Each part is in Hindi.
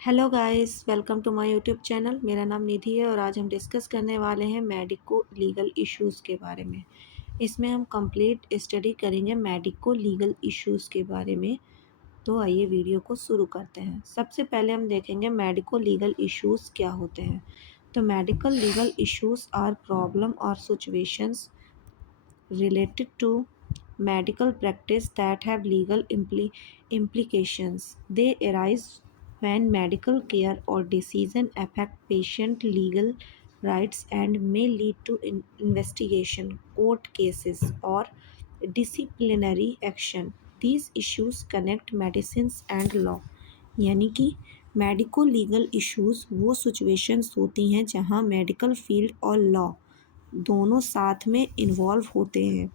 Hello guys, welcome to my YouTube channel. मेरा नाम निधि है और आज हम डिस्कस करने वाले हैं मेडिको लीगल इश्यूज़ के बारे में। इसमें हम कंप्लीट स्टडी करेंगे मेडिको लीगल इश्यूज़ के बारे में। तो आइए वीडियो को शुरू करते हैं। सबसे पहले हम देखेंगे मेडिको लीगल इश्यूज़ क्या होते हैं। तो medical legal issues are problem और situations related to medical practice that have legal implications. They arise when medical care or decision affect patient legal rights and may lead to investigation, court cases, or disciplinary action. These issues connect medicines and law. यानी कि मेडिको लीगल इश्यूज़ वो सिचुएशंस होती हैं जहां मेडिकल फील्ड और लॉ दोनों साथ में इन्वॉल्व होते हैं।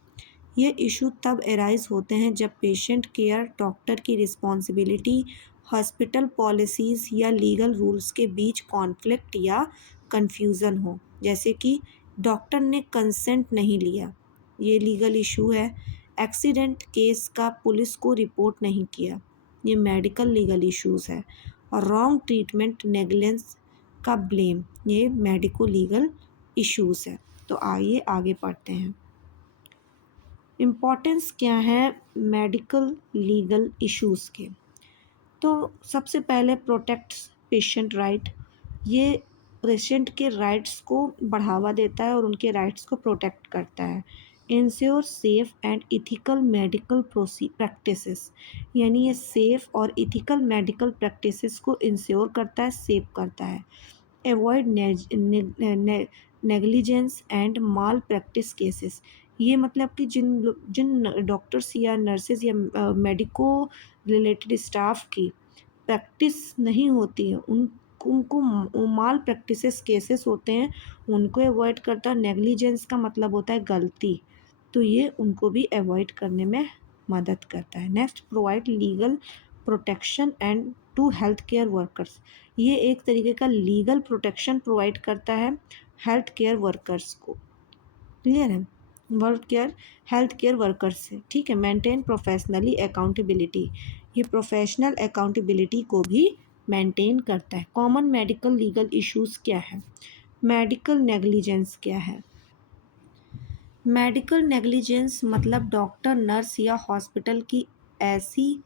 ये इशू तब एराइज होते हैं जब पेशेंट केयर, डॉक्टर की रिस्पॉन्सिबिलिटी, हॉस्पिटल पॉलिसीज़ या लीगल रूल्स के बीच कॉन्फ्लिक्ट या कन्फ्यूज़न हो। जैसे कि डॉक्टर ने कंसेंट नहीं लिया, ये लीगल इशू है। एक्सीडेंट केस का पुलिस को रिपोर्ट नहीं किया, ये मेडिकल लीगल इश्यूज़ है। और रॉन्ग ट्रीटमेंट, नेगलेंस का ब्लेम, ये मेडिको लीगल इश्यूज़ है। तो आइए आगे पढ़ते हैं। इम्पोर्टेंस क्या है मेडिकल लीगल इश्यूज़ के। तो सबसे पहले प्रोटेक्ट्स पेशेंट राइट। ये पेशेंट के राइट्स को बढ़ावा देता है और उनके राइट्स को प्रोटेक्ट करता है। Ensure safe and ethical medical practices, यानी ये सेफ़ और इथिकल मेडिकल प्रैक्टिसेस को इंश्योर करता है, सेव करता है। Avoid negligence and mall practice cases, ये मतलब कि जिन डॉक्टर्स या नर्सेज या मेडिको रिलेटेड स्टाफ की प्रैक्टिस नहीं होती है उनको माल प्रैक्टिसेस केसेस होते हैं, उनको अवॉइड करता है। नेग्लिजेंस का मतलब होता है गलती, तो ये उनको भी अवॉइड करने में मदद करता है। Next, provide legal protection and to health care workers, ये एक तरीके का लीगल प्रोटेक्शन प्रोवाइड करता है हेल्थ केयर वर्कर्स को। क्लियर है? हेल्थ केयर वर्कर्स से, ठीक है। मेंटेन प्रोफेशनली अकाउंटेबिलिटी, ये प्रोफेशनल अकाउंटेबिलिटी को भी मेंटेन करता है। कॉमन मेडिकल लीगल इश्यूज़ क्या है? मेडिकल नेग्लिजेंस क्या है? मेडिकल नेग्लिजेंस मतलब डॉक्टर, नर्स या हॉस्पिटल की ऐसी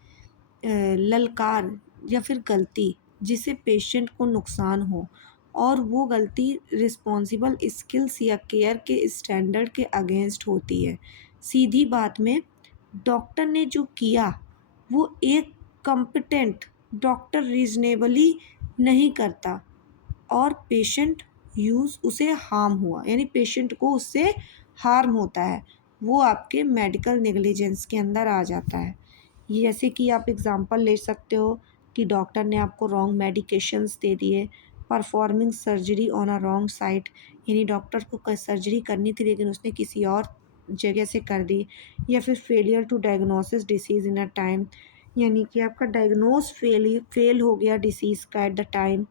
ललकार या फिर गलती जिससे पेशेंट को नुकसान हो और वो गलती रिस्पॉन्सिबल स्किल्स या केयर के स्टैंडर्ड के अगेंस्ट होती है। सीधी बात में डॉक्टर ने जो किया वो एक कॉम्पिटेंट डॉक्टर रीजनेबली नहीं करता और पेशेंट यूज़ उसे हार्म हुआ, यानी पेशेंट को उससे हार्म होता है, वो आपके मेडिकल नेग्लिजेंस के अंदर आ जाता है। ये जैसे कि आप एग्ज़ाम्पल ले सकते हो कि डॉक्टर ने आपको रॉन्ग मेडिकेशंस दे दिए, performing surgery on a wrong site, यानी डॉक्टर को सर्जरी करनी थी लेकिन उसने किसी और जगह से कर दी। या फिर failure to diagnosis disease in a time, यानी कि आपका डायग्नोस फेल हो गया डिसीज़ का at the time.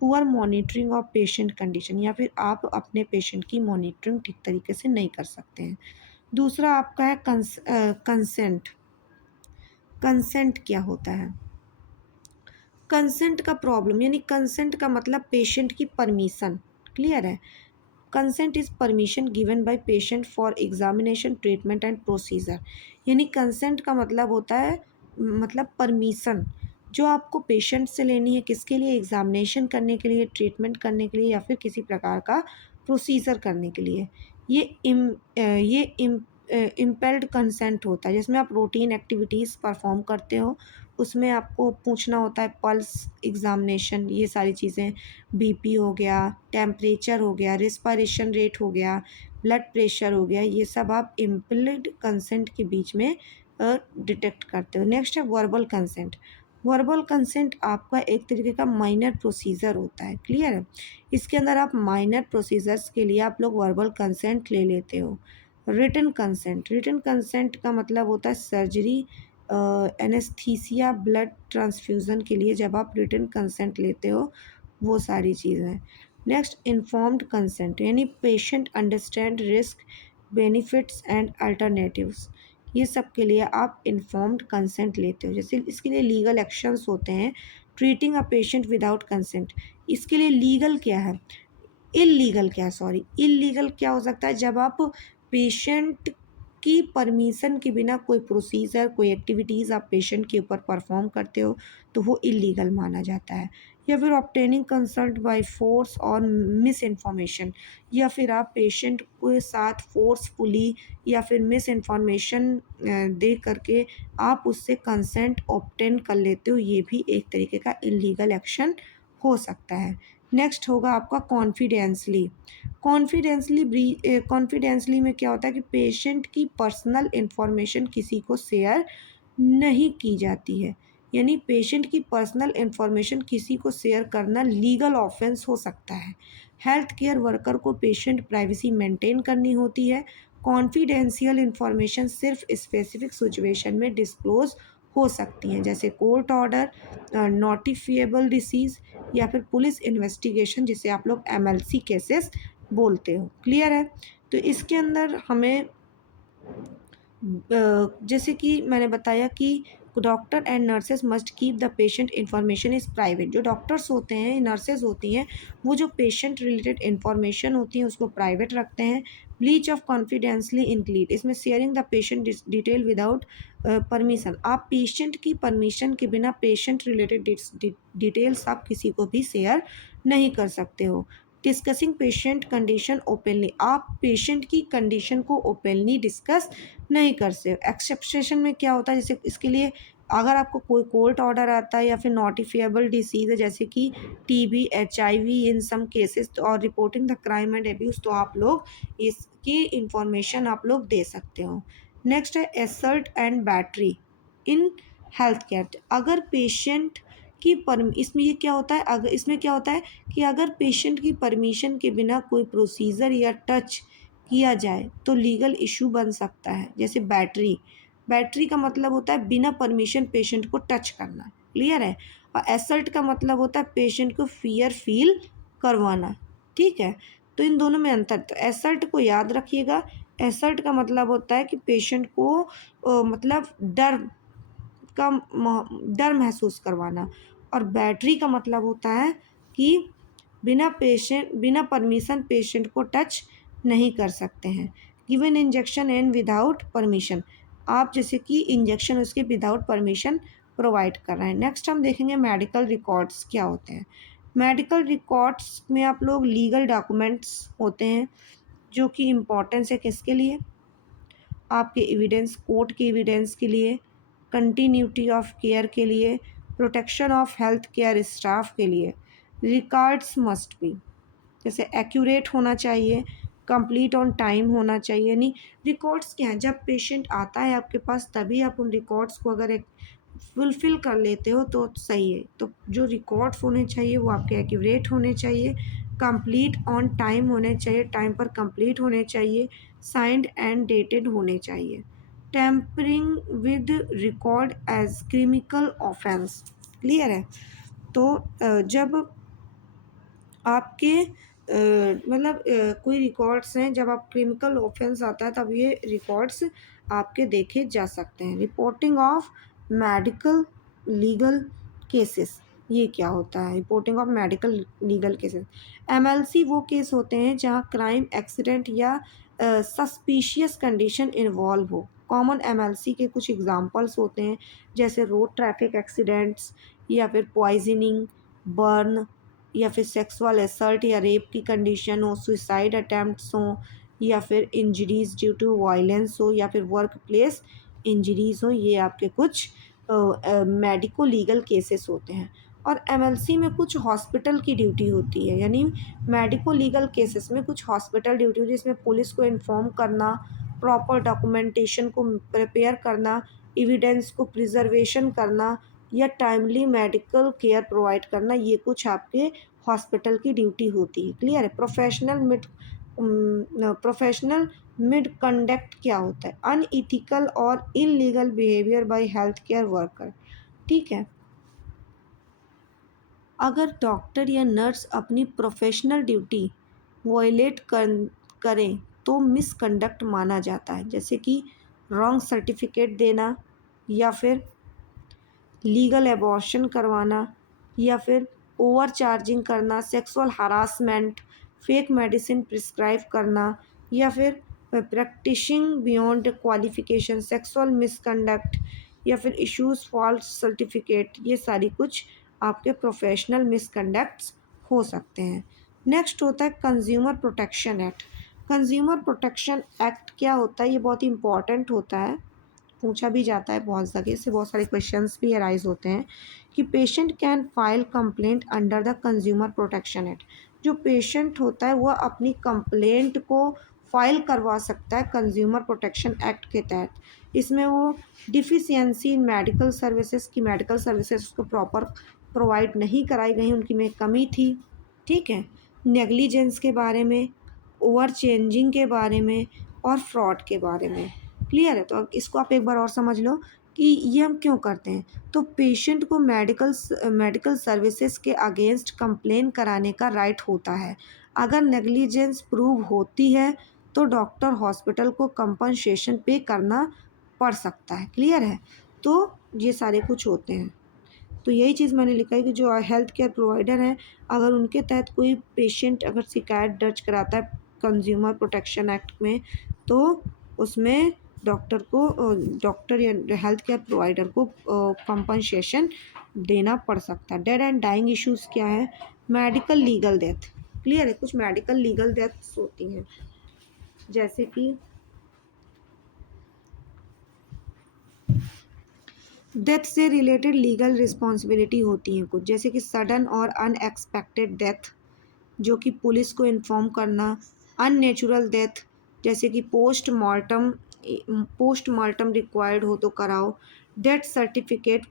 Poor monitoring of patient condition, या फिर आप अपने पेशेंट की मॉनिटरिंग ठीक तरीके से नहीं कर सकते हैं। दूसरा आपका है कंसेंट। कंसेंट क्या होता है? कंसेंट का प्रॉब्लम, यानी कंसेंट का मतलब पेशेंट की परमिशन। क्लियर है? Consent is permission given by patient for examination, treatment and procedure, यानी कंसेंट का मतलब होता है मतलब परमिशन जो आपको पेशेंट से लेनी है, किसके लिए? एग्जामिनेशन करने के लिए, ट्रीटमेंट करने के लिए या फिर किसी प्रकार का प्रोसीजर करने के लिए। ये इम्पेल्ड कंसेंट होता है जिसमें आप रूटीन एक्टिविटीज़ परफॉर्म करते हो, उसमें आपको पूछना होता है पल्स एग्ज़ामिनेशन, ये सारी चीज़ें, बीपी हो गया, टेम्परेचर हो गया, रिस्पायरेशन रेट हो गया, ब्लड प्रेशर हो गया, ये सब आप इम्प्लिड कंसेंट के बीच में डिटेक्ट करते हो। नेक्स्ट है वर्बल कंसेंट। वर्बल कंसेंट आपका एक तरीके का माइनर प्रोसीजर होता है। क्लियर है? इसके अंदर आप माइनर प्रोसीजर्स के लिए आप लोग वर्बल कंसेंट ले लेते हो। रिटन कंसेंट, रिटन कंसेंट का मतलब होता है सर्जरी, एनेस्थीसिया, ब्लड ट्रांसफ्यूज़न के लिए जब आप रिटन कंसेंट लेते हो, वो सारी चीज़ें। नेक्स्ट, इन्फॉर्म्ड कंसेंट, यानी patient understand risk, benefits and alternatives, ये सब के लिए आप इन्फॉर्म्ड कंसेंट लेते हो। जैसे इसके लिए लीगल एक्शंस होते हैं, treating a patient without consent. इसके लिए लीगल क्या है, इल्लीगल क्या है, सॉरी, इल्लीगल क्या हो सकता है, जब आप पेशेंट की परमिशन के बिना कोई प्रोसीजर, कोई एक्टिविटीज़ आप पेशेंट के ऊपर परफॉर्म करते हो तो वो इल्लीगल माना जाता है। या फिर ऑब्टेनिंग कंसल्ट बाय फोर्स और मिस इन्फॉर्मेशन, या फिर आप पेशेंट के साथ फोर्सफुली या फिर मिस इन्फॉर्मेशन दे करके आप उससे कंसेंट ऑब्टेन कर लेते हो, ये भी एक तरीके का इल्लीगल एक्शन हो सकता है। नेक्स्ट होगा आपका कॉन्फिडेंसली। कॉन्फिडेंसली में क्या होता है कि पेशेंट की पर्सनल इंफॉर्मेशन किसी को शेयर नहीं की जाती है, यानी पेशेंट की पर्सनल इंफॉर्मेशन किसी को शेयर करना लीगल ऑफेंस हो सकता है। हेल्थ केयर वर्कर को पेशेंट प्राइवेसी मेंटेन करनी होती है। कॉन्फिडेंशियल इंफॉर्मेशन सिर्फ स्पेसिफिक सिचुएशन में डिस्क्लोज हो सकती हैं, जैसे कोर्ट ऑर्डर, नोटिफिएबल डिसीज़, या फिर पुलिस इन्वेस्टिगेशन, जिसे आप लोग एमएलसी केसेस बोलते हो। क्लियर है? तो इसके अंदर हमें जैसे कि मैंने बताया कि doctor and nurses must keep the patient information is private. जो डॉक्टर्स होते हैं, नर्सेज होती हैं, वो जो पेशेंट रिलेटेड इंफॉर्मेशन होती है उसको प्राइवेट रखते हैं। ब्लीच ऑफ कॉन्फिडेंसली इंक्लूड, इसमें sharing the patient detail without permission. आप पेशेंट की परमिशन के बिना पेशेंट रिलेटेड डिटेल्स आप किसी को भी शेयर नहीं कर सकते हो। डिस्कसिंग पेशेंट कंडीशन ओपनली, आप पेशेंट की कंडीशन को ओपनली डिस्कस नहीं कर सकते। एक्सेप्शन में क्या होता है, जैसे इसके लिए अगर आपको कोई कोर्ट ऑर्डर आता है या फिर नोटिफिएबल डिसीज़ है जैसे कि टीबी, एचआईवी इन सम केसेस, और reporting the crime and abuse, तो आप लोग इसकी इंफॉर्मेशन आप लोग दे सकते हो। नेक्स्ट है assault and battery in health care. अगर पेशेंट की इसमें ये क्या होता है, अगर इसमें क्या होता है कि अगर पेशेंट की परमिशन के बिना कोई प्रोसीजर या टच किया जाए तो लीगल इशू बन सकता है। जैसे बैटरी, बैटरी का मतलब होता है बिना परमिशन पेशेंट को टच करना। क्लियर है? और एसल्ट का मतलब होता है पेशेंट को फियर फील करवाना। ठीक है? तो इन दोनों में अंतर, तो एसल्ट को याद रखिएगा। एसल्ट का मतलब होता है कि पेशेंट को मतलब डर महसूस करवाना, और बैटरी का मतलब होता है कि बिना परमिशन पेशेंट को टच नहीं कर सकते हैं। Given injection and without permission, आप जैसे कि इंजेक्शन उसके विदाउट परमिशन प्रोवाइड कर रहे हैं। नेक्स्ट हम देखेंगे मेडिकल रिकॉर्ड्स क्या होते हैं। मेडिकल रिकॉर्ड्स में आप लोग लीगल डॉक्यूमेंट्स होते हैं जो कि इम्पोर्टेंस है किसके लिए, आपके एविडेंस, कोर्ट के एविडेंस के लिए, कंटिन्यूटी ऑफ केयर के लिए, protection of health care staff के लिए। रिकॉर्ड्स मस्ट बी, जैसे एक्यूरेट होना चाहिए, कंप्लीट ऑन टाइम होना चाहिए। यानी रिकॉर्ड्स क्या हैं, जब पेशेंट आता है आपके पास तभी आप उन रिकॉर्ड्स को अगर एक फुलफ़िल कर लेते हो तो सही है। तो जो रिकॉर्ड्स होने चाहिए वो आपके एक्यूरेट होने चाहिए, कंप्लीट ऑन टाइम होने चाहिए, टाइम पर कंप्लीट होने चाहिए, साइंड एंड डेटेड होने चाहिए। Tampering with record as criminal offence. Clear है? तो जब आपके मतलब कोई रिकॉर्ड्स हैं, जब आप क्रिमिनल ऑफेंस आता है तब ये रिकॉर्ड्स आपके देखे जा सकते हैं। Reporting of medical legal cases, ये क्या होता है, reporting of medical legal cases. MLC वो केस होते हैं जहाँ क्राइम, एक्सीडेंट या सस्पिशियस कंडीशन इन्वॉल्व हो। कॉमन एमएलसी के कुछ एग्जांपल्स होते हैं जैसे रोड ट्रैफिक एक्सीडेंट्स, या फिर पॉइजनिंग, बर्न, या फिर सेक्सुअल असल्ट या रेप की कंडीशन हो, सुसाइड अटैम्प्ट्स हों, या फिर इंजरीज ड्यू टू वायलेंस हो, या फिर वर्क प्लेस इंजरीज हो। ये आपके कुछ मेडिको लीगल केसेस होते हैं। और एमएलसी में कुछ हॉस्पिटल की ड्यूटी होती है, यानी मेडिको लीगल केसेस में कुछ हॉस्पिटल ड्यूटी होती है, जिसमें पुलिस को इन्फॉर्म करना, प्रॉपर डॉक्यूमेंटेशन को प्रिपेयर करना, एविडेंस को प्रिजर्वेशन करना, या टाइमली मेडिकल केयर प्रोवाइड करना, ये कुछ आपके हॉस्पिटल की ड्यूटी होती है। क्लियर है? प्रोफेशनल मिड कंडक्ट क्या होता है, अनइथिकल और illegal behaviour by health care worker. ठीक है? अगर डॉक्टर या नर्स अपनी प्रोफेशनल ड्यूटी वॉयलेट करें तो मिसकंडक्ट माना जाता है, जैसे कि रॉन्ग सर्टिफिकेट देना, या फिर लीगल एबॉर्शन करवाना, या फिर ओवर चार्जिंग करना, sexual harassment, fake medicine prescribe करना, या फिर practising beyond qualification, sexual misconduct, या फिर इश्यूज फॉल्स सर्टिफिकेट, ये सारी कुछ आपके प्रोफेशनल मिसकंडक्ट्स हो सकते हैं। नेक्स्ट होता है consumer protection act. Consumer protection act क्या होता है, ये बहुत ही इंपॉर्टेंट होता है, पूछा भी जाता है बहुत जगह से, बहुत सारे क्वेश्चंस भी अराइज होते हैं कि patient can file complaint under the consumer protection act. जो पेशेंट होता है वह अपनी कंप्लेंट को फाइल करवा सकता है कंज्यूमर प्रोटेक्शन एक्ट के तहत। इसमें वो डिफिशियंसी इन मेडिकल सर्विसेज की, मेडिकल सर्विसेज को प्रॉपर प्रोवाइड नहीं कराई गई, उनकी में कमी थी, ठीक है, नेग्लिजेंस के बारे में, ओवर चेंजिंग के बारे में, और फ्रॉड के बारे में। क्लियर है? तो अब इसको आप एक बार और समझ लो कि ये हम क्यों करते हैं। तो पेशेंट को मेडिकल सर्विसेज के अगेंस्ट कंप्लेन कराने का राइट होता है। अगर नेग्लिजेंस प्रूव होती है तो डॉक्टर हॉस्पिटल को कंपनसेशन पे करना पड़ सकता है। क्लियर है? तो ये सारे कुछ होते हैं। तो यही चीज़ मैंने लिखा है कि जो हेल्थ केयर प्रोवाइडर हैं, अगर उनके तहत कोई पेशेंट अगर शिकायत दर्ज कराता है कंज्यूमर प्रोटेक्शन एक्ट में, तो उसमें डॉक्टर या हेल्थ केयर प्रोवाइडर को कंपनसेशन देना पड़ सकता है। डेड एंड डाइंग इश्यूज़ क्या है? Medical legal death. क्लियर है? कुछ मेडिकल लीगल डेथ्स होती हैं, जैसे कि डेथ से रिलेटेड लीगल रिस्पॉन्सिबिलिटी होती हैं कुछ, जैसे कि सडन और अनएक्सपेक्टेड डेथ, जो कि पुलिस को इन्फॉर्म करना। अननेचुरल डेथ, जैसे कि पोस्टमार्टम रिक्वायर्ड हो तो कराओ। डेथ सर्टिफिकेट,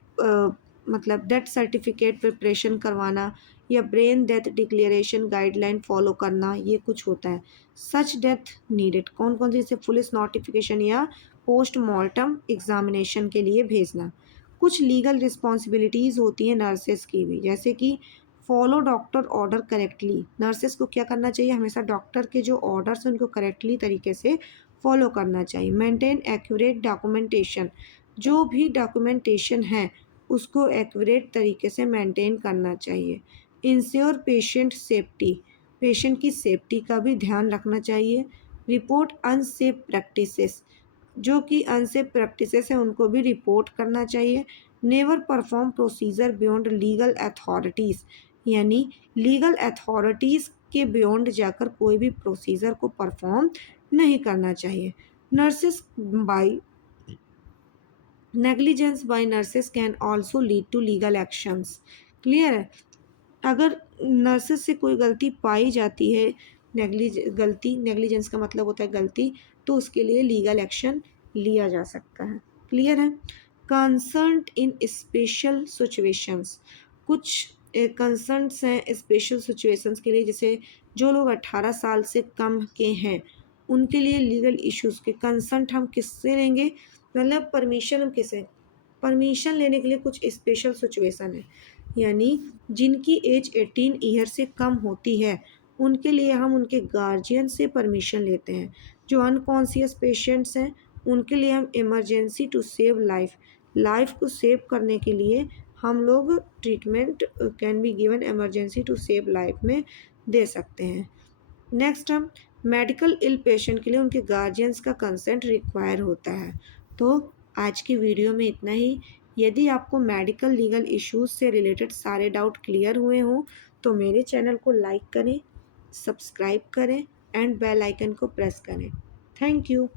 मतलब डेथ सर्टिफिकेट प्रिपरेशन करवाना, या brain death declaration guideline follow करना, ये कुछ होता है। सच डेथ नीडेड, कौन कौन सी, जैसे पुलिस नोटिफिकेशन या पोस्टमार्टम एग्जामिनेशन के लिए भेजना। कुछ लीगल रिस्पॉन्सिबिलिटीज़ होती हैं नर्सेस की भी, जैसे कि follow doctor order correctly. Nurses को क्या करना चाहिए? हमेशा डॉक्टर के जो ऑर्डर्स हैं उनको करेक्टली तरीके से फॉलो करना चाहिए। मेंटेन एक्यूरेट डॉक्यूमेंटेशन, जो भी डॉक्यूमेंटेशन है उसको एक्यूरेट तरीके से मेंटेन करना चाहिए। इंश्योर पेशेंट सेफ्टी, पेशेंट की सेफ्टी का भी ध्यान रखना चाहिए। रिपोर्ट अनसेफ प्रैक्टिसेस, जो कि अनसेफ प्रैक्टिसेस हैं उनको भी रिपोर्ट करना चाहिए। Never perform procedure beyond legal authorities, यानी लीगल अथॉरिटीज़ के बियॉन्ड जाकर कोई भी प्रोसीजर को परफॉर्म नहीं करना चाहिए। Nurses by negligence by nurses can also lead to legal actions. Clear है? अगर नर्सेस से कोई गलती पाई जाती है, नेग्लिजेंस का मतलब होता है गलती, तो उसके लिए लीगल एक्शन लिया जा सकता है। क्लियर है? कंसर्न इन स्पेशल सिचुएशंस, कुछ कंसर्न्स हैं स्पेशल सिचुएशंस के लिए, जैसे जो लोग 18 साल से कम के हैं उनके लिए लीगल इश्यूज़ के कंसर्ट हम किससे लेंगे, मतलब परमिशन हम किसे, परमिशन लेने के लिए कुछ स्पेशल सिचुएशन है, यानी जिनकी एज 18 ईयर से कम होती है उनके लिए हम उनके गार्जियन से परमिशन लेते हैं। जो अनकॉन्शियस पेशेंट्स हैं उनके लिए हम emergency to save life, life को सेव करने के लिए हम लोग treatment can be given emergency to save life में दे सकते हैं। नेक्स्ट हम मेडिकल इल पेशेंट के लिए उनके गार्जियंस का कंसेंट रिक्वायर होता है। तो आज की वीडियो में इतना ही। यदि आपको मेडिकल लीगल इश्यूज़ से रिलेटेड सारे डाउट क्लियर हुए हों तो मेरे चैनल को लाइक करें, सब्सक्राइब करें एंड बेल आइकन को प्रेस करें। Thank you.